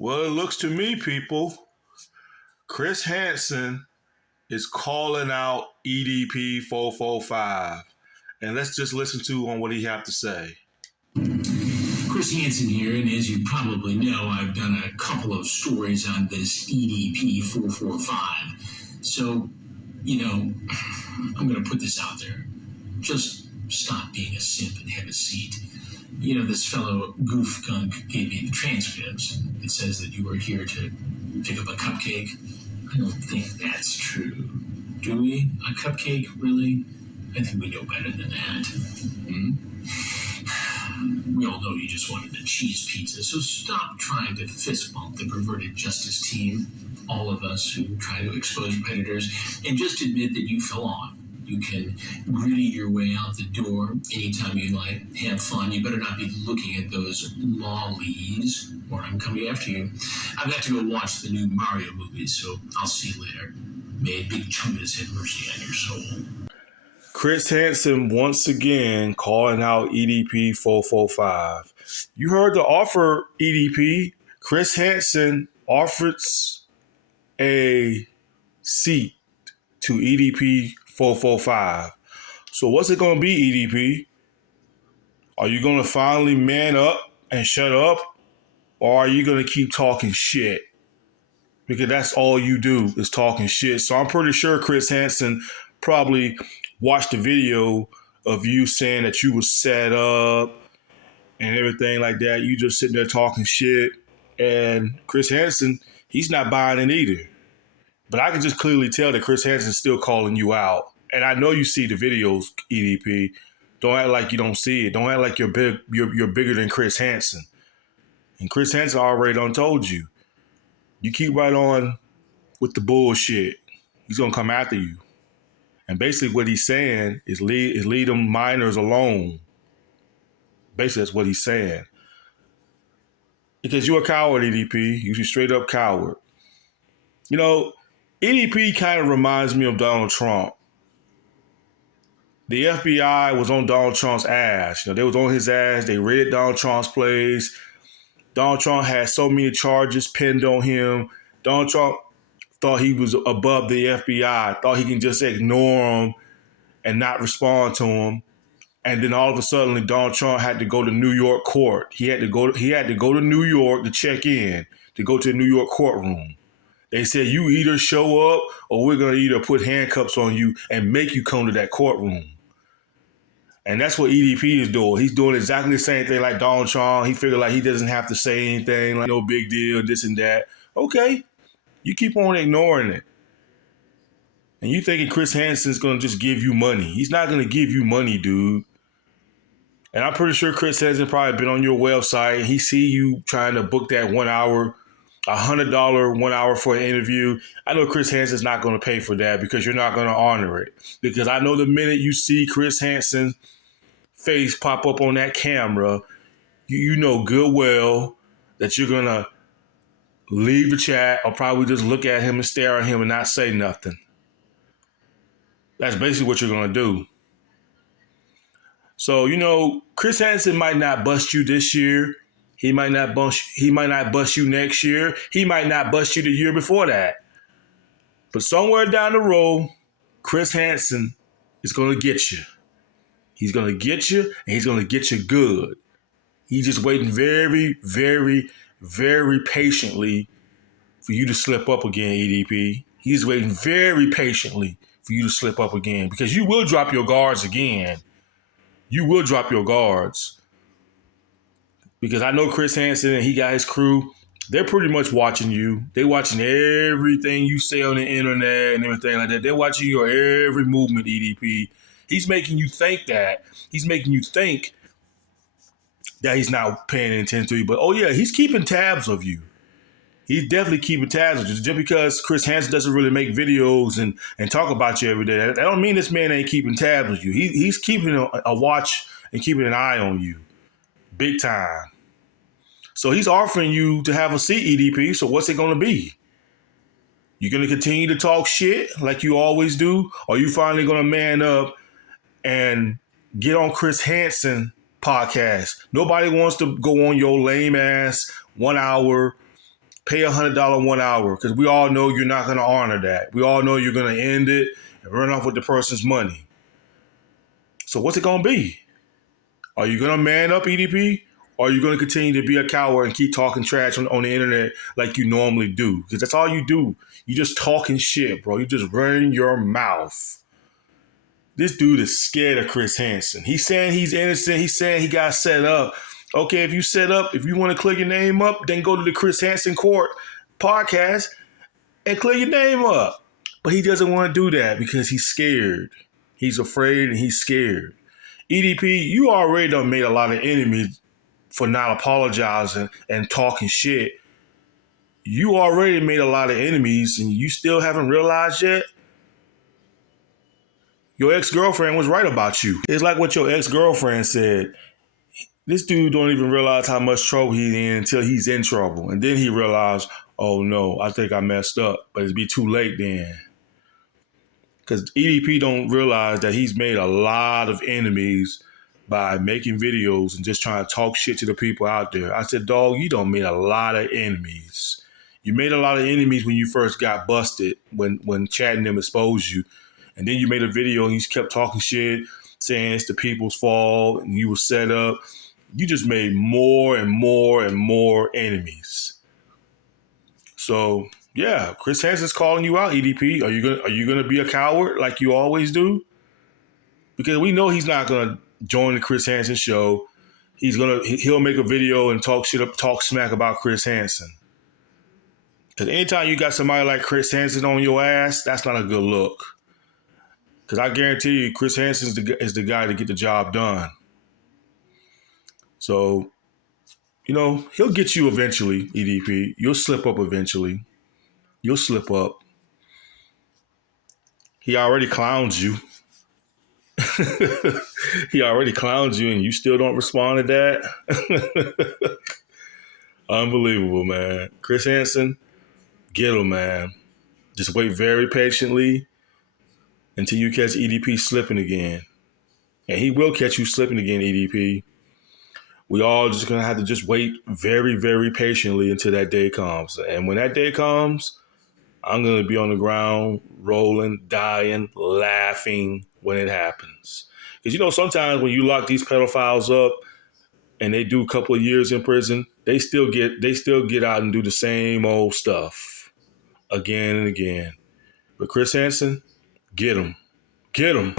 Well, it looks to me, people, Chris Hansen is calling out Edp445. And let's just listen to on what he have to say. Chris Hansen here, and as you probably know, I've done a couple of stories on this Edp445. So, I'm going to put this out there. Just stop being a simp and have a seat. This fellow Goof Gunk gave me the transcripts. It says that you were here to pick up a cupcake. I don't think that's true. Do we? A cupcake, really? I think we know better than that. We all know you just wanted a cheese pizza, so stop trying to fist bump the perverted justice team, all of us who try to expose predators, and just admit that you fell off. You can gritty your way out the door anytime you like. Have fun. You better not be looking at those lollies, or I'm coming after you. I've got to go watch the new Mario movies, so I'll see you later. May a big chungus have mercy on your soul. Chris Hansen once again calling out Edp445. You heard the offer, EDP. Chris Hansen offers a seat to Edp445. So what's it going to be, EDP? Are you going to finally man up and shut up? Or are you going to keep talking shit? Because that's all you do is talking shit. So I'm pretty sure Chris Hansen probably watched the video of you saying that you was set up and everything like that. You just sitting there talking shit. And Chris Hansen, he's not buying it either. But I can just clearly tell that Chris Hansen's still calling you out. And I know you see the videos, EDP. Don't act like you don't see it. Don't act like you're bigger than Chris Hansen. And Chris Hansen already done told you. You keep right on with the bullshit. He's going to come after you. And basically what he's saying is leave them minors alone. Basically that's what he's saying. Because you're a coward, EDP. You're a straight up coward. EDP kind of reminds me of Donald Trump. The FBI was on Donald Trump's ass. They was on his ass. They raided Donald Trump's place. Donald Trump had so many charges pinned on him. Donald Trump thought he was above the FBI, thought he can just ignore him and not respond to him. And then all of a sudden, Donald Trump had to go to New York court. He had to go to New York to check in, to go to the New York courtroom. They said, you either show up or we're going to either put handcuffs on you and make you come to that courtroom. And that's what EDP is doing. He's doing exactly the same thing like Donald Trump. He figured like he doesn't have to say anything, like no big deal, this and that. Okay, you keep on ignoring it. And you thinking Chris Hansen's going to just give you money. He's not going to give you money, dude. And I'm pretty sure Chris Hansen probably been on your website. He see you trying to book that 1 hour, $100 1 hour for an interview. I know Chris Hansen's not going to pay for that because you're not going to honor it. Because I know the minute you see Chris Hansen's face pop up on that camera, you know good well that you're going to leave the chat or probably just look at him and stare at him and not say nothing. That's basically what you're going to do. So, Chris Hansen might not bust you this year. He might not bust you next year. He might not bust you the year before that. But somewhere down the road, Chris Hansen is going to get you. He's going to get you, and he's going to get you good. He's just waiting very, very, very patiently for you to slip up again, EDP. He's waiting very patiently for you to slip up again because you will drop your guards again. You will drop your guards. Because I know Chris Hansen and he got his crew, they're pretty much watching you. They're watching everything you say on the internet and everything like that. They're watching your every movement, EDP. He's making you think that. He's making you think that he's not paying attention to you. But, oh, yeah, he's keeping tabs of you. He's definitely keeping tabs of you. Just because Chris Hansen doesn't really make videos and talk about you every day, that don't mean this man ain't keeping tabs of you. He's keeping a watch and keeping an eye on you. Big time. So he's offering you to have a seat, EDP. So what's it going to be? You going to continue to talk shit like you always do? Or are you finally going to man up and get on Chris Hansen podcast? Nobody wants to go on your lame ass 1 hour pay $100 1 hour because we all know you're not going to honor that. We all know you're going to end it and run off with the person's money. So what's it going to be? Are you going to man up, EDP? Or are you going to continue to be a coward and keep talking trash on the internet like you normally do? Because that's all you do. You just talking shit, bro. You just running your mouth. This dude is scared of Chris Hansen. He's saying he's innocent. He's saying he got set up. Okay, if you want to clear your name up, then go to the Chris Hansen Court podcast and clear your name up. But he doesn't want to do that because he's scared. He's afraid and he's scared. EDP, you already done made a lot of enemies for not apologizing and talking shit. You already made a lot of enemies and you still haven't realized yet? Your ex-girlfriend was right about you. It's like what your ex-girlfriend said. This dude don't even realize how much trouble he's in until he's in trouble. And then he realized, oh no, I think I messed up. But it'd be too late then. Because EDP don't realize that he's made a lot of enemies by making videos and just trying to talk shit to the people out there. I said, dog, you don't made a lot of enemies. You made a lot of enemies when you first got busted, when Chad and them exposed you. And then you made a video and you kept talking shit, saying it's the people's fault and you were set up. You just made more and more and more enemies. So yeah, Chris Hansen's calling you out, EDP. Are you gonna be a coward like you always do? Because we know he's not gonna join the Chris Hansen show. He'll make a video and talk smack about Chris Hansen. Because anytime you got somebody like Chris Hansen on your ass, that's not a good look. Because I guarantee you, Chris Hansen is the guy to get the job done. So, he'll get you eventually, EDP. You'll slip up eventually. You'll slip up. He already clowns you. He already clowns you and you still don't respond to that? Unbelievable, man. Chris Hansen, get him, man. Just wait very patiently until you catch EDP slipping again. And he will catch you slipping again, EDP. We all just going to have to just wait very, very patiently until that day comes. And when that day comes, I'm going to be on the ground, rolling, dying, laughing when it happens. Because, sometimes when you lock these pedophiles up and they do a couple of years in prison, they still get out and do the same old stuff again and again. But Chris Hansen, get him. Get him.